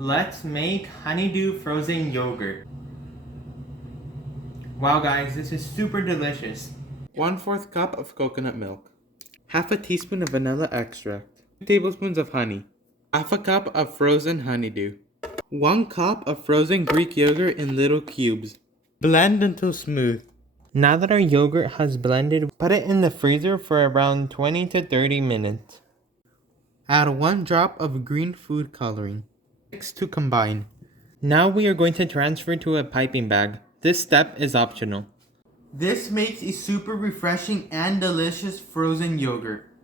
Let's make honeydew frozen yogurt. Wow guys, this is super delicious. 1/4 cup of coconut milk. Half a teaspoon of vanilla extract. 2 tablespoons of honey. Half a cup of frozen honeydew. 1 cup of frozen Greek yogurt in little cubes. Blend until smooth. Now that our yogurt has blended, put it in the freezer for around 20 to 30 minutes. Add 1 drop of green food coloring. Mix to combine. Now we are going to transfer to a piping bag. This step is optional. This makes a super refreshing and delicious frozen yogurt.